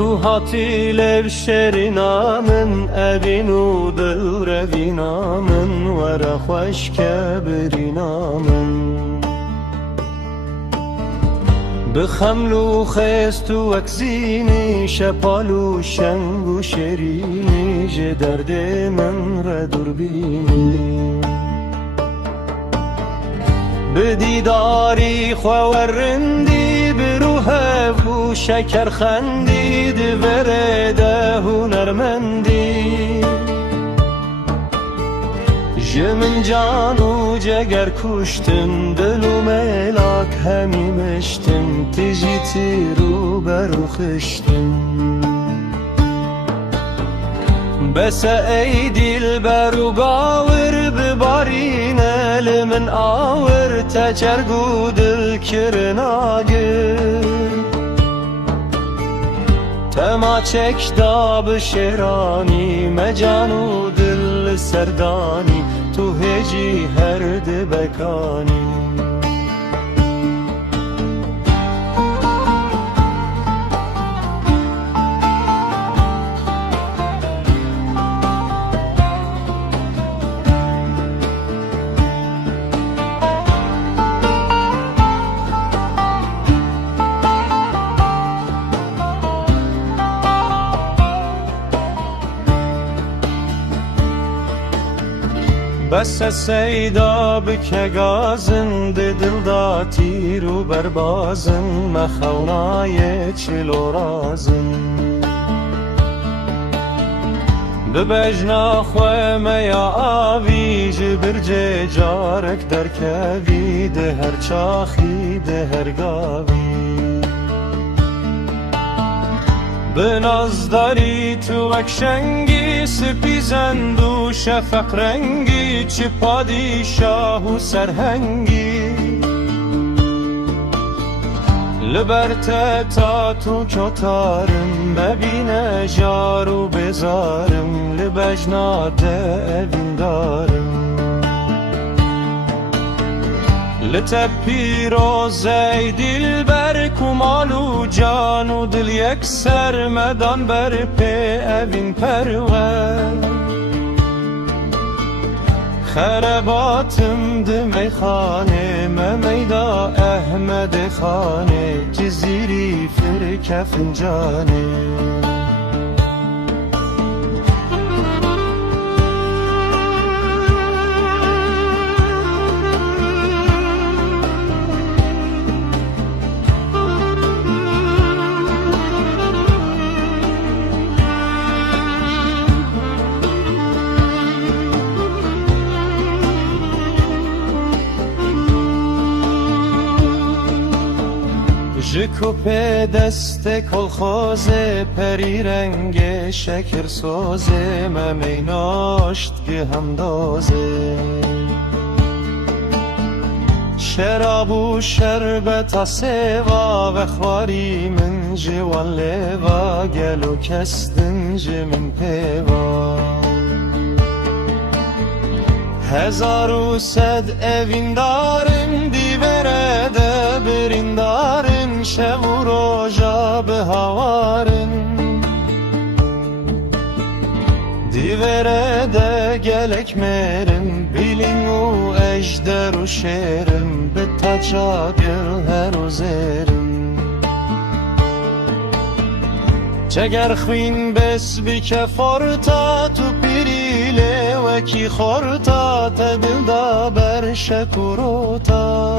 تو هاتی لب شرینا من اوین و دل روینا من ورا خوش که برینا من بخملو خست و اکزینی شپالو شنگ و شیرینی ج درد من را دور بینی بدیداری خورندی بروح و شکر خندی دورده هنرمندی جمن جان و جگر کشتم دل و ملاک همی مشتم تجیتی رو برو خشتم بس ای دل برو باور ببارینه لمن آور تجرگو دل کرناگر تما چک دا بشرانی مجانو دل سردانی تو هجی هر دبکانی بس سیدا بکه گازن ده دل دا تیر و بربازن مخونای چلو رازن ببجنا خواه میا آوی جبرج جارک در کوی ده هر چاخی ده هر گاوی بنازداری تو اکشنگی سپیزند و شفق رنگی چه پادشاه و سرهنگی لبرت تا تو کتارم ببین جارو بزارم لبجنات اوین دارم لتپی روزی دل بر کمال و جان و دل یک سرمدان بر پی اوین پرور خرباتم دمی خانه ممیدا احمد خانه جزیری فرک فنجانه جکوپ دست کلخوزه پری رنگ شکر سوزه ممی ناشت که همدازه شراب و شربت سوا و خواری من جوان لیوا گلو کستن جمن پیوا هزار و صد اوین دارم دیورده برین دارن شب و روژا به هوارن دیورده گلک مرم بیلین و اجدر و شیرم به تچاگر هر و زیرم چگر خوین بس بی کفارتا تو پیریله وکی خورتا تدل دا بر شکروتا